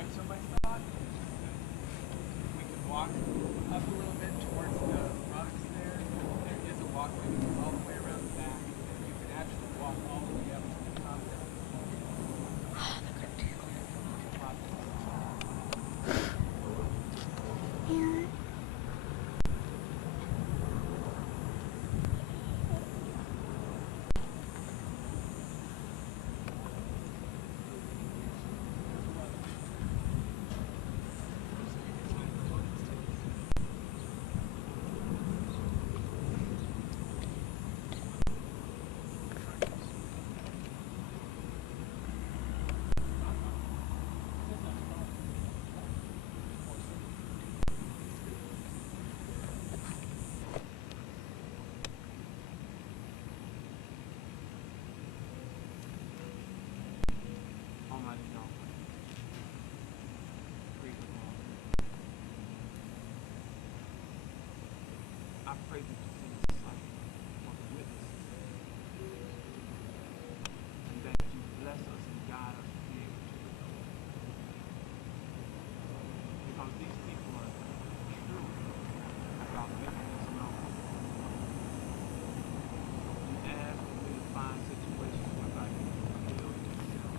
Right, so my thought is that we can walk up a little bit towards the rocks there. There is a walkway that goes all the way around the back, and you can actually walk all the way up to the top of Almighty Yahweh, creator of all. I pray that you send a sight for the witnesses, and that you bless us and guide us to be able to record. Because these people are true about making us known. You ask for me to find situations whereby you can reveal yourself,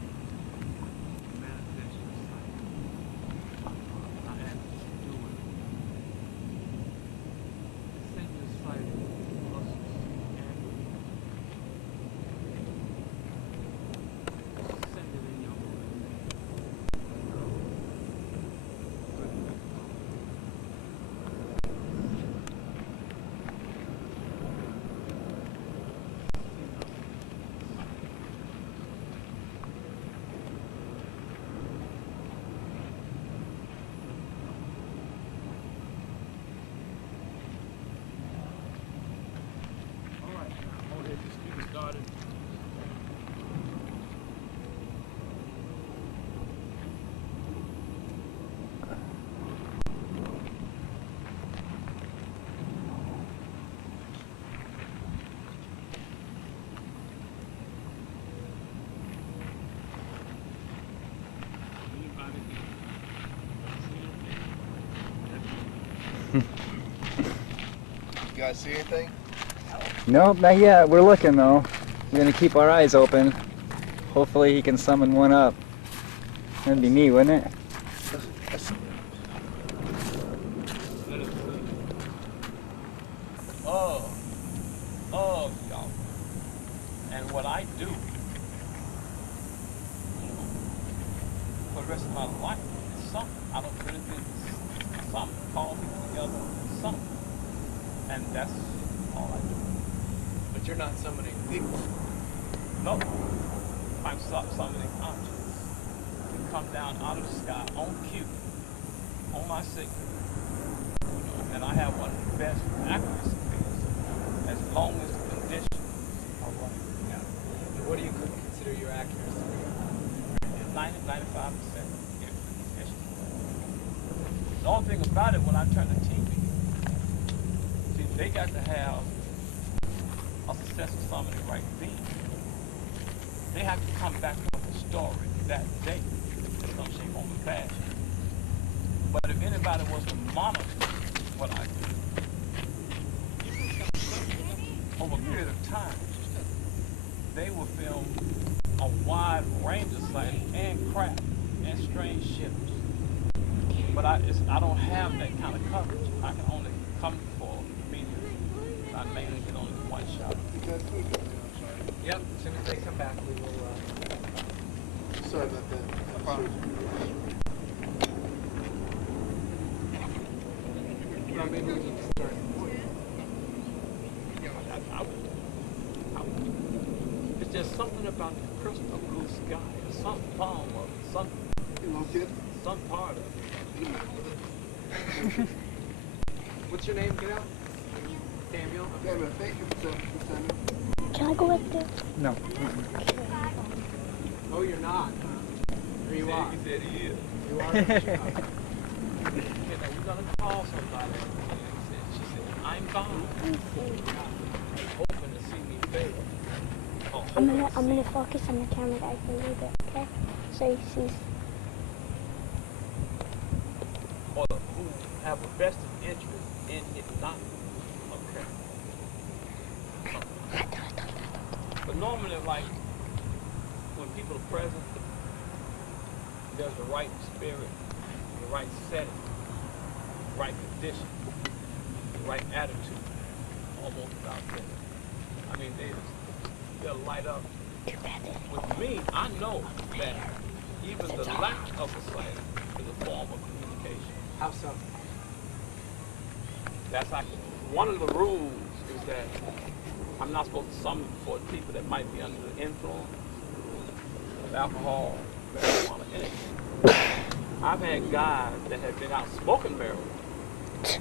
manifest your sight. I ask that you do it. Send your sight to us and send it in your holy name. Good night. All right, now go ahead, just get it started. Anybody see anything? You guys see anything? Nope, not yet. We're looking though. We're gonna keep our eyes open. Hopefully he can summon one up. That'd be neat, wouldn't it? Let us see. Yahweh. And what I do, for the rest of my life is something. I don't do anything, something. Call people together, something. And that's all I do. But you're not summoning people. No, I'm summoning objects to come down out of the sky on cue, on my signal. And I have one of the best accuracy rates as long as the conditions are right. Yeah. And what do you consider your accuracy? 95% efficient. The only thing about it, when I turn the TV, see, they got to have a successful summoning right then. They have to come back with a story that day in some shape, form, or fashion. But if anybody was to monitor what I do over a period of time, they will film a wide range of sightings and craft and strange ships. But I don't have that kind of coverage. I can only come for media. I mainly get only one shot. Yep, as soon as they come back, we will. Sorry about that. No problem. Well, maybe we need to start. It's just something about the crystal blue sky, some form of some Little kid? some part of it. What's your name, Gail? Samuel? Yeah, but thank you for sending. Can I go with this? No. Oh, you're not. Here you are. He said he is. You are. You know, we're gonna call somebody. She said, I'm fine. Hoping to see me fail. I'm gonna focus on the camera guys a little bit, okay? So he sees. vested interest in it not occurring. But normally, like, when people are present, there's the right spirit, the right setting, the right condition, the right attitude, almost without fail. I mean, they'll light up. With me, I know that even the lack of a sight is a form of communication. How so? That's like one of the rules is that I'm not supposed to summon for people that might be under the influence of alcohol, marijuana, anything. I've had guys that have been outspoken marijuana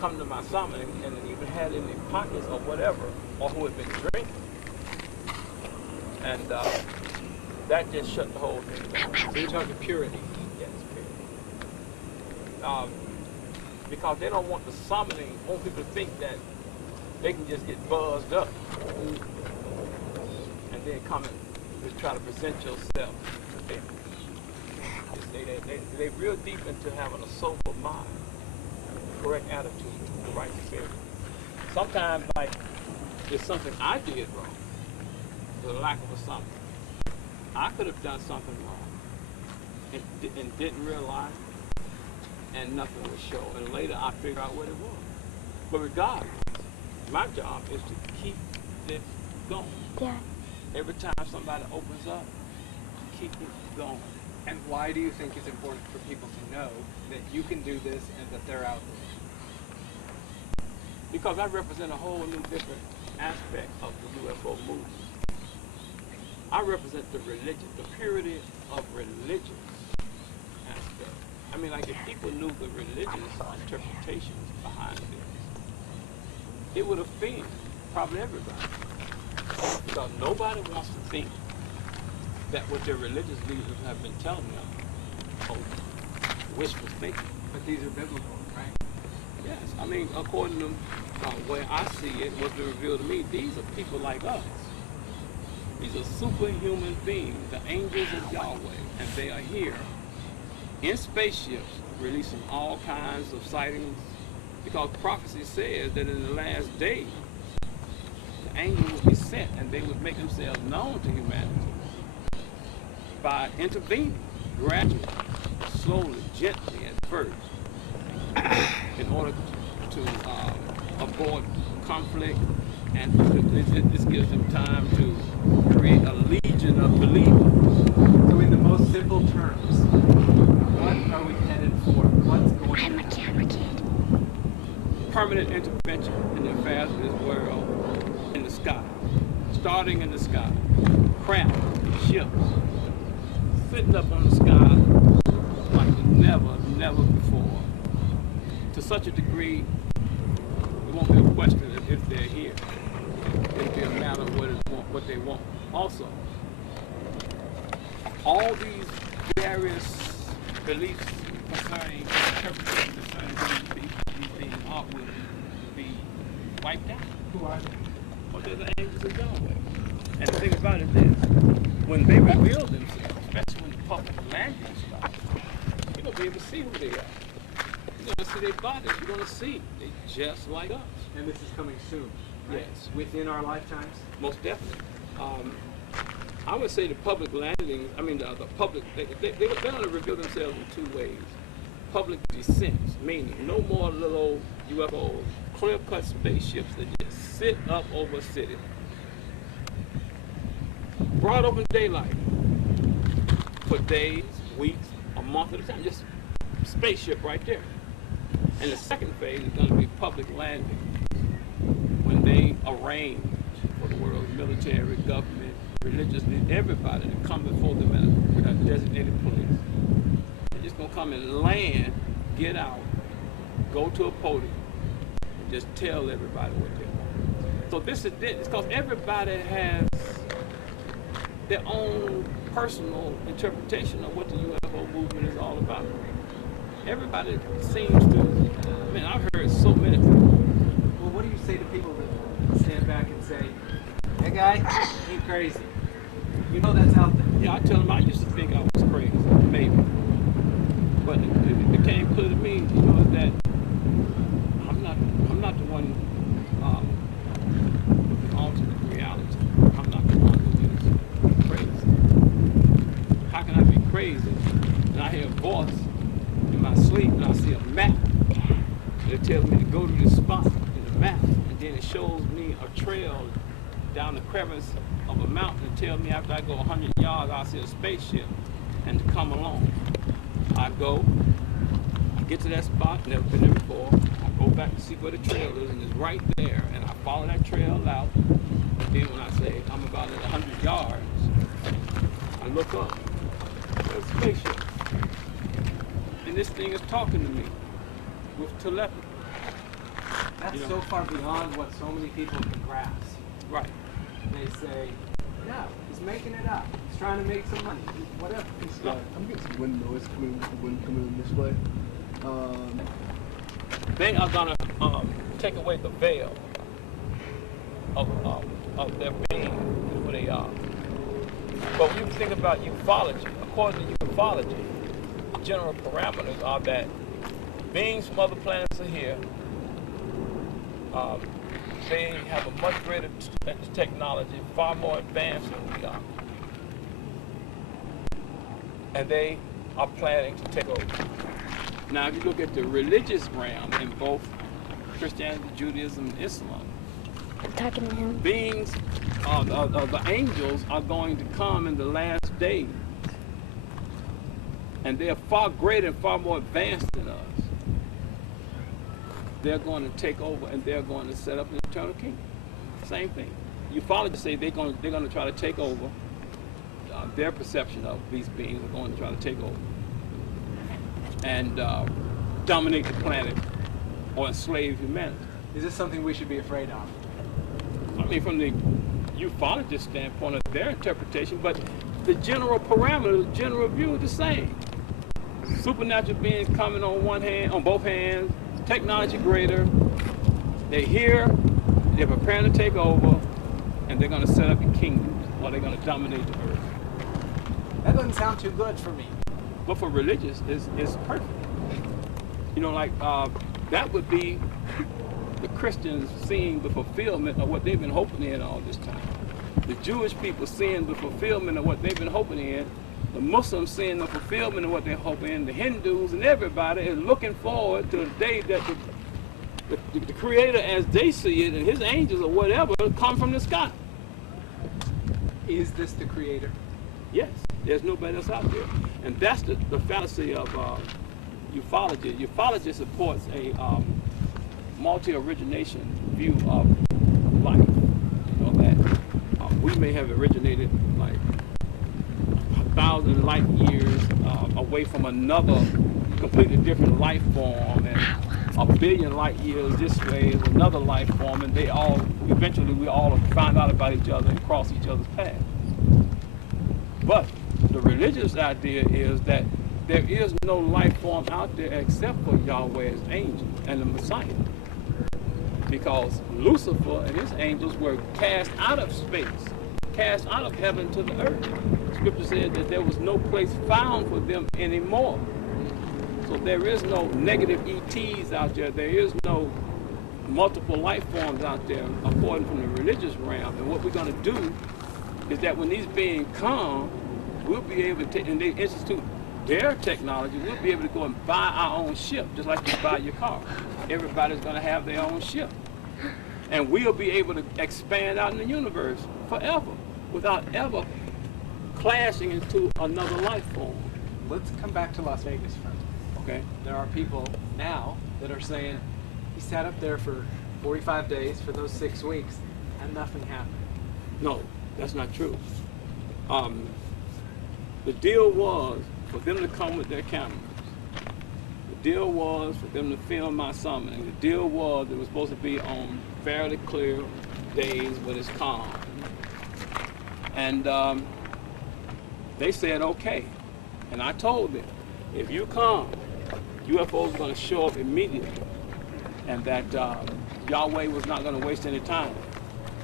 come to my summon and even had in their pockets or whatever, or who had been drinking. And that just shut the whole thing down. So you're talking purity. Yes, purity. Because they don't want the summoning, want people to think that they can just get buzzed up and then come and just try to present yourself to them. They're real deep into having a sober mind, correct attitude, the right spirit. Sometimes, like, it's something I did wrong, the lack of a something. I could have done something wrong and didn't realize, and nothing would show. And later I figured out what it was. But regardless, my job is to keep this going. Yeah. Every time somebody opens up, keep it going. And why do you think it's important for people to know that you can do this and that they're out there? Because I represent a whole new different aspect of the UFO movement. I represent the religion, the purity of religious aspect. I mean, like, if people knew the religious interpretations behind this, it would offend probably everybody. Because nobody wants to think that what their religious leaders have been telling them, wishful thinking. But these are biblical, right? Yes, I mean, according to the way I see it, what's been revealed to me, these are people like us. These are superhuman beings, the angels of Yahweh, and they are here in spaceships, releasing all kinds of sightings, because prophecy says that in the last days, the angels would be sent and they would make themselves known to humanity by intervening gradually, slowly, gently at first, in order to avoid conflict, and this gives them time to create a legion of believers. So in the most simple terms, what are we headed for? What's going I'm a on? camera kid. Permanent intervention in the affairs of this world in the sky, starting in the sky, craft, ships, sitting up on the sky like never before, to such a degree it won't be a question if they're here. It'll be a matter of what they want. Also, all these various beliefs concerning interpretations concerning these things will be wiped out. Who are they? Well, they're the angels of Yahweh. And the thing about it is this: when they reveal themselves, especially when the public landing starts, you're gonna be able to see who they are. You're gonna see their bodies. You're gonna see they just like us. And this is coming soon, right? Yes. Within our lifetimes? Most definitely. I would say the public landings, I mean the public, they're going to reveal themselves in two ways. Public descents, meaning no more little UFOs, clear-cut spaceships that just sit up over a city. Broad open daylight for days, weeks, a month at a time, just spaceship right there. And the second phase is going to be public landing, when they arrange for the world's military, government, religious, everybody to come before them at a designated place. They're just going to come and land, get out, go to a podium, and just tell everybody what they want. So this is it. It's because everybody has their own personal interpretation of what the UFO movement is all about. Everybody seems to, man, I've heard so many people. Well, what do you say to people that stand back and say, "That guy ain't crazy"? You know that's out there. Yeah, I tell them I used to think I was crazy, maybe. But it became clear to me, you know, that crazy. And I hear a voice in my sleep, and I see a map. It tells me to go to this spot in the map, and then it shows me a trail down the crevice of a mountain and tells me after I go 100 yards, I'll see a spaceship and to come along. I go, I get to that spot, never been there before. I go back to see where the trail is, and it's right there, and I follow that trail out. And then when I say I'm about at 100 yards, I look up, there's a spaceship. And this thing is talking to me with telepathy. That's You know. so far beyond what so many people can grasp. Right. They say, yeah, he's making it up. He's trying to make some money. Whatever. I'm getting some wind noise coming with the wind coming in this way. They are gonna take away the veil of their being, who they are. But when you think about ufology, according to ufology, the general parameters are that beings from other planets are here. They have a much greater technology, far more advanced than we are. And they are planning to take over. Now, if you look at the religious realm in both Christianity, Judaism, and Islam, I'm talking to him. beings, the angels are going to come in the last days. And they are far greater and far more advanced than us. They're going to take over and they're going to set up an eternal kingdom. Same thing. Ufologists say they're going to try to take over. Their perception of these beings are going to try to take over and dominate the planet or enslave humanity. Is this something we should be afraid of? I mean, from the ufologist standpoint of their interpretation, but the general parameters, the general view is the same. Supernatural beings coming on one hand, on both hands, technology greater. They're here, they're preparing to take over, and they're going to set up a kingdom, or they're going to dominate the earth. That doesn't sound too good for me. But for religious, it's perfect. You know, like that would be the Christians seeing the fulfillment of what they've been hoping in all this time. The Jewish people seeing the fulfillment of what they've been hoping in. The Muslims seeing the fulfillment of what they're hoping in. The Hindus and everybody is looking forward to the day that the Creator, as they see it, and His angels or whatever, come from the sky. Is this the creator? Yes, there's nobody else out there. And that's the fallacy of ufology. Ufology supports a multi-origination view of life. You know, that we may have originated like 1,000 light years away from another completely different life form, and 1 billion light years this way is another life form, and we all find out about each other and cross each other's paths. But the religious idea is that there is no life form out there except for Yahweh's angels and the Messiah. Because Lucifer and his angels were cast out of space, cast out of heaven to the earth. Scripture said that there was no place found for them anymore. So there is no negative ETs out there. There is no multiple life forms out there according from the religious realm. And what we're going to do is that when these beings come, we'll be able to, and they institute their technology, we'll be able to go and buy our own ship, just like you buy your car. Everybody's going to have their own ship. And we'll be able to expand out in the universe forever without ever clashing into another life form. Let's come back to Las Vegas for a minute. Okay? There are people now that are saying he sat up there for 45 days for those 6 weeks and nothing happened. No, that's not true. The deal was for them to come with their cameras. The deal was for them to film my summoning. The deal was it was supposed to be on fairly clear days when it's calm. And they said okay. And I told them, if you come, UFOs are going to show up immediately. And that Yahweh was not going to waste any time.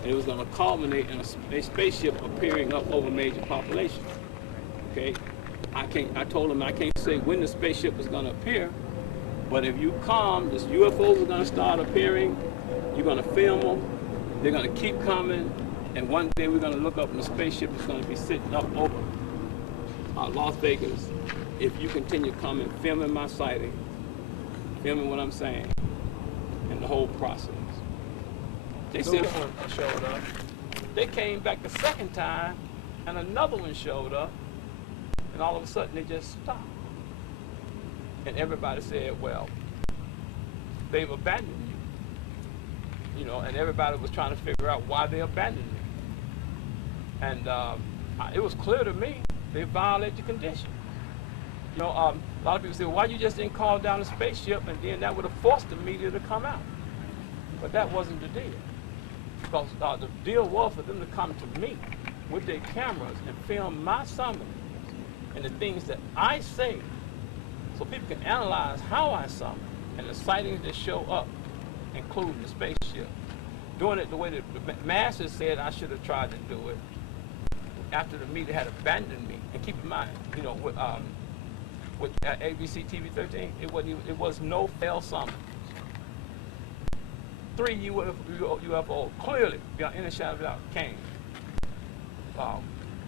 And it was going to culminate in a spaceship appearing up over major population. Okay? I told them I can't say when the spaceship is going to appear, but if you come, this UFOs are going to start appearing. You're going to film them. They're going to keep coming. And one day we're going to look up and the spaceship is going to be sitting up over Las Vegas, if you continue coming, filming my sighting, filming what I'm saying, and the whole process. They still showed up. They came back the second time, and another one showed up, and all of a sudden they just stopped. And everybody said, well, they've abandoned you. You know, and everybody was trying to figure out why they abandoned me. And it was clear to me they violated the condition. You know, a lot of people say, well, why you just didn't call down the spaceship, and then that would have forced the media to come out. But that wasn't the deal. Because the deal was for them to come to me with their cameras and film my summonings and the things that I say, so people can analyze how I summon and the sightings that show up, including the spaceship. Doing it the way that the masses said I should have tried to do it after the media had abandoned me. And keep in mind, you know, with ABC TV 13, it was no fail summons. 3 UFOs clearly, beyond any shadow of a doubt, came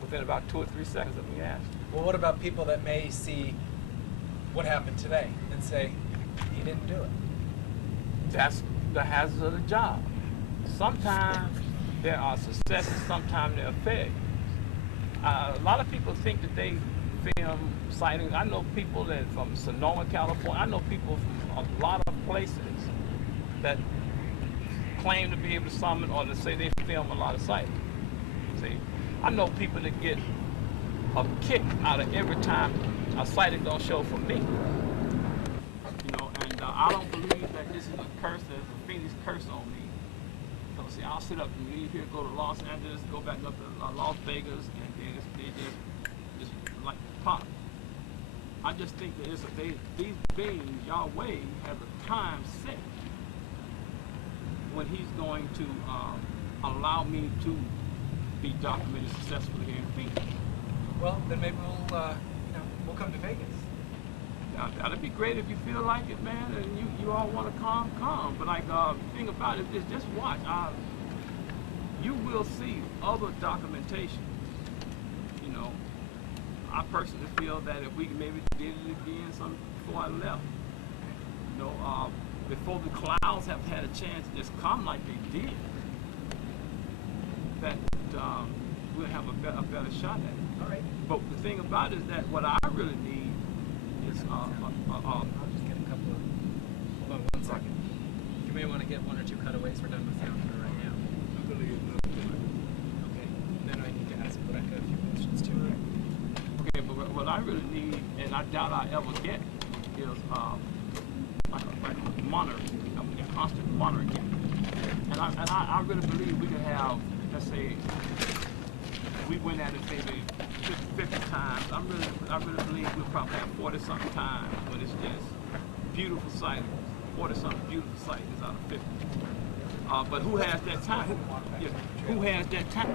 within about 2 or 3 seconds of me asking. Well, what about people that may see what happened today and say, he didn't do it? That's the hazard of the job. Sometimes there are successes, sometimes there are failures. A lot of people think that they film sightings. I know people that from Sonoma, California. I know people from a lot of places that claim to be able to summon or to say they film a lot of sightings. See, I know people that get a kick out of every time a sighting don't show for me. You know, and I don't believe that this is a curse, there's a Phoenix curse on me. So see, I'll sit up and leave here, go to Los Angeles, go back up to Las Vegas, and then they just like pop. I just think that these beings, Yahweh, has a time set when he's going to allow me to be documented successfully here in Phoenix. Well, then maybe we'll come to Vegas. Now, that'd be great if you feel like it, man, and you all want to come. But like the thing about it is just watch. You will see other documentation. You know, I personally feel that if we maybe did it again before I left, you know, before the clouds have had a chance to just come like they did, that we'll have a better shot at it. All right. But the thing about it is that what I really need is I'll just get a couple of. Hold on 1 second. You may want to get 1 or 2 cutaways. We're done with sound for right now. I'm gonna get another one. Okay. Then I need to ask Rebecca a few questions too. okay. But what I really need, and I doubt I ever get, is like a monitor, a constant monitoring. And I really believe we could have, let's say, we went at it maybe 50 times. I really believe we'll probably have 40-something times when it's just beautiful sightings. 40-something beautiful sightings out of 50. But who has that time? Yeah, who has that time?